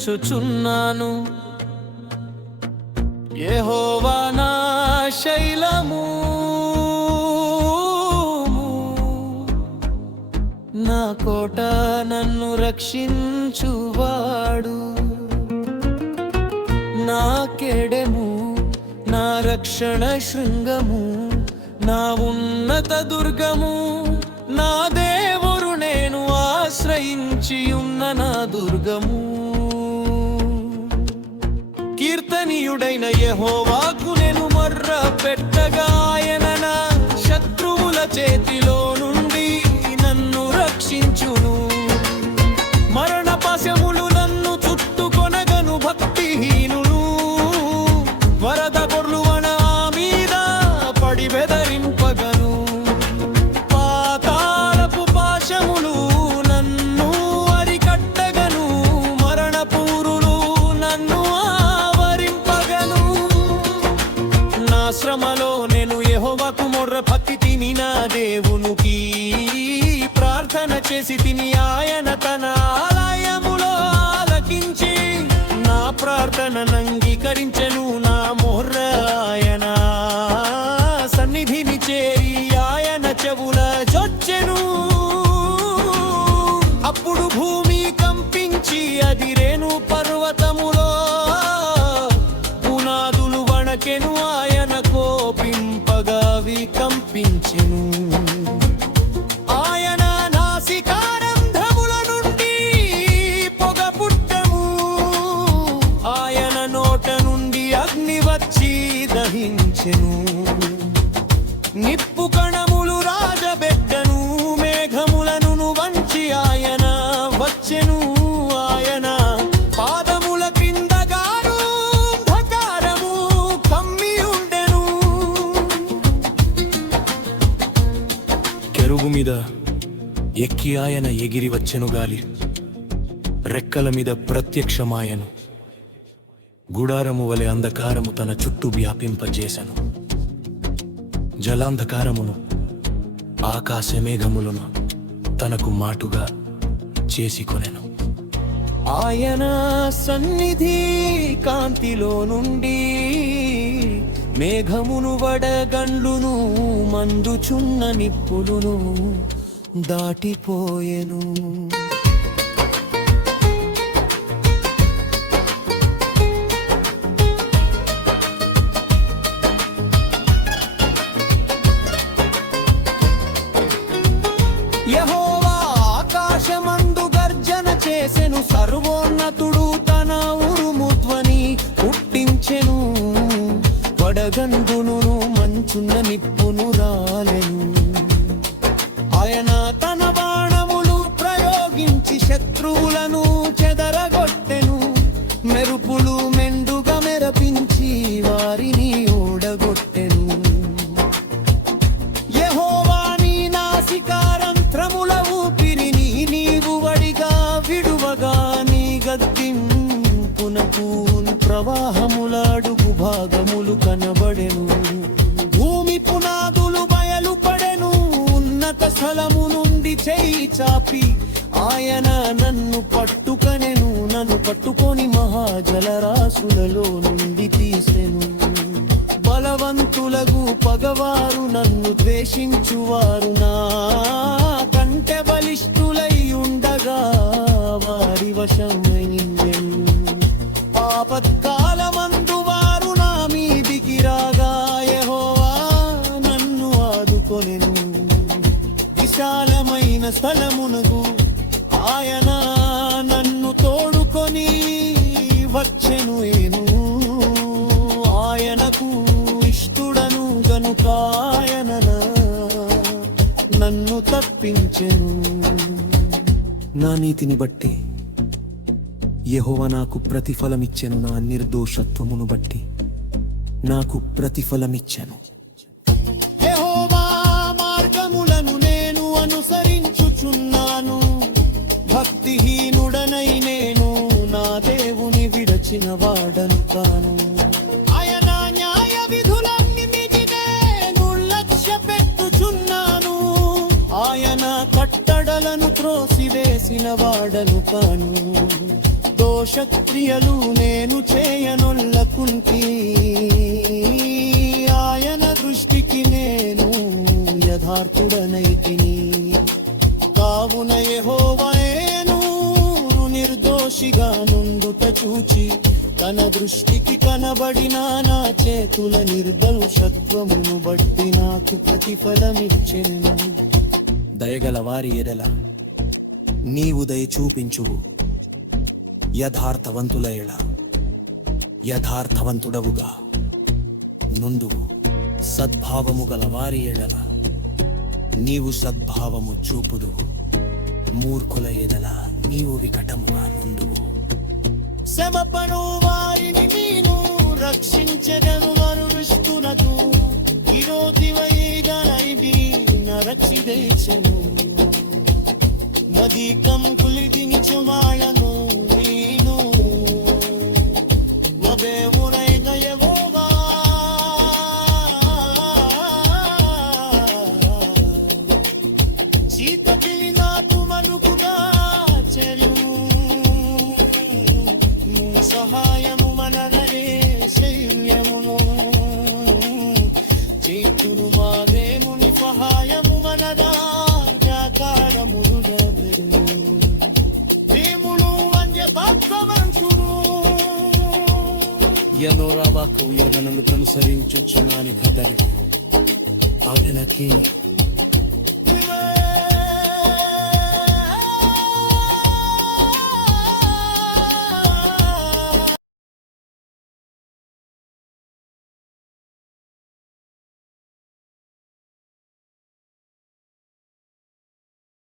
రక్షించుచున్నాను. యెహోవా నా శైలము, నా కోట, నన్ను రక్షించువాడు, నా కేడెము, నా రక్షణ శృంగము, నా ఉన్నత దుర్గము, నా దేవుడు నేను ఆశ్రయించి ఉన్న నా దుర్గము. కీర్తనీయుడైన యెహోవాకు నేను మొర్ర పెట్టగా ఆయన నా శత్రువుల చేతిలో నుండి నన్ను రక్షించును. మరణ పాశములు నన్ను చుట్టుకొనగను, భక్తిహీనులు వరద గొర్లువన మీద పడి బెదరింపగను. పాతాళపు పాశములు నన్ను అరికట్టగను, మరణ పూరులు నన్ను ఆవరింపగను. నా శ్రమలో నేను యెహోవాకు మొర్ర పట్టి తిని, నా దేవునికి ప్రార్థన చేసి తిని. ఆయన తన ఆలయములో ఆలకించి నా ప్రార్థనను అంగీకరించెను. నా మొర్ర ఆయన సన్నిధిని చేరి ఆయన చెవుల చొచ్చెను. అప్పుడు భూమి కంపించి అదిరేను, పర్వతములో పునాదులు వణకెను. ఆయన కోపింపగా వికంపించెను. ఆయన నాసికారంధ్రముల నుండి పొగ పుట్టెను, ఆయన నోట నుండి అగ్ని వచ్చి దహించెను. నిప్పు కణములు రాజబెట్టెను, మేఘములను వంచి ఆయన వచ్చెను. ఆయన పాదముల క్రిందగాను అంధకారము కమ్మి ఉండెను. కెరూబు మీద ఎక్కి ఆయన ఎగిరి వచ్చెను, గాలి రెక్కల మీద ప్రత్యక్షమాయను. గుడారము వలె అంధకారము తన చుట్టూ వ్యాపింపజేసెను. జలాంధకారమును ఆకాశ మేఘములను తనకు మాటుగా చేసుకొనెను. ఆయన సన్నిధి కాంతిలో నుండి మేఘమును వడగండ్లును మండుచున్న నిప్పులును దాటిపోయెను. యెహోవా ఆకాశమందు గర్జన చేసెను, సర్వోన్నతుడు తన ఉరుముధ్వని పుట్టించెను. వడగండును మంచున్న నిప్పును రాలెను. ఆయన తన బాణములు ప్రయోగించి శత్రువులను చెదరగొట్టెను. మెరుపులు మెండుగా మెరపించి వారిని ఓడగొట్టెను. యెహోవా నీ నాసికారంధ్రముల ఊపిరిని నీవు వడిగా విడువగా, నీ గద్దింపునకు ప్రవాహముల అడుగు భాగములు కనబడెను. భూమి పునాదులు బయలుపడెను. ఉన్నత స్థలము నుండి చేయి చాపి ఆయన నన్ను పట్టుకొనెను. నన్ను పట్టుకొని మహాజలరాశులలో నుండి తీసెను. బలవంతులకు పగవారు, నన్ను ద్వేషించువారు నా కంటే బలిష్ఠులై ఉండగా వారి వశమైందెను. ఆపత్కాలమందు వారు నా మీదికి రాగా యెహోవా నన్ను ఆదుకొనెను. విశాలమైన స్థలమునకు ఆయన నన్ను తోడుకొని వచ్చెను. ఆయనకు ఇష్టుడను గనుక ఆయన నన్ను తప్పించెను. నా నీతిని బట్టి యెహోవా నాకు ప్రతిఫలమిచ్చెను. నా నిర్దోషత్వమును బట్టి నాకు ప్రతిఫలమిచ్చెను. యెహోవా మార్గములను నేను అనుసరించుచున్నాను. భక్తిహీనుడనై నేను నా దేవుని విడచిన వాడను కాను. ఆయన న్యాయ విధులన్నిటిని నేను లక్ష్య పెట్టుచున్నాను. ఆయన కట్టడలను త్రోసివేసిన వాడను కాను. దోష దోషక్రియలు నేను చేయనొల్లకుంటి ఆయన దృష్టికి నేను యథార్థుడనైతిని కావున యెహోవాయేను నిర్దోషిగా నుండుట చూచి తన దృష్టికి కనబడిన నా చేతుల నిర్దోషత్వమును బట్టి నాకు ప్రతిఫలమిచ్చెను దయగల వారి ఎడల నీవు దయ చూపించువు యథార్థవంతుల ఎడ యథార్థవంతుడవుగా నుండువు సద్భావము గల వారి ఎడల నీవు సద్భావము చూపుదువు మూర్ఖుల ఎడల నీవు వికటముగా నుండువు శ్రమపడు వారిని నేను రక్షించెదను మరువిష్టునకు విరోధివైగనైది నరక్షిదేశను మదీకం కులిదించువాళ్ళను నేను నదేవునైన యెహోవా సీతకి నాటు మనుకుగా చెలు సహాయము మనరే శైల్యమును చేతును మా దేవుని సహాయము మనదా జాకారమును దేవుడు వంజ భక్తవంతుడు ఎన్నోరావాకు నన్ను అనుసరించుచున్నాని కదలి ఆజ్ఞకి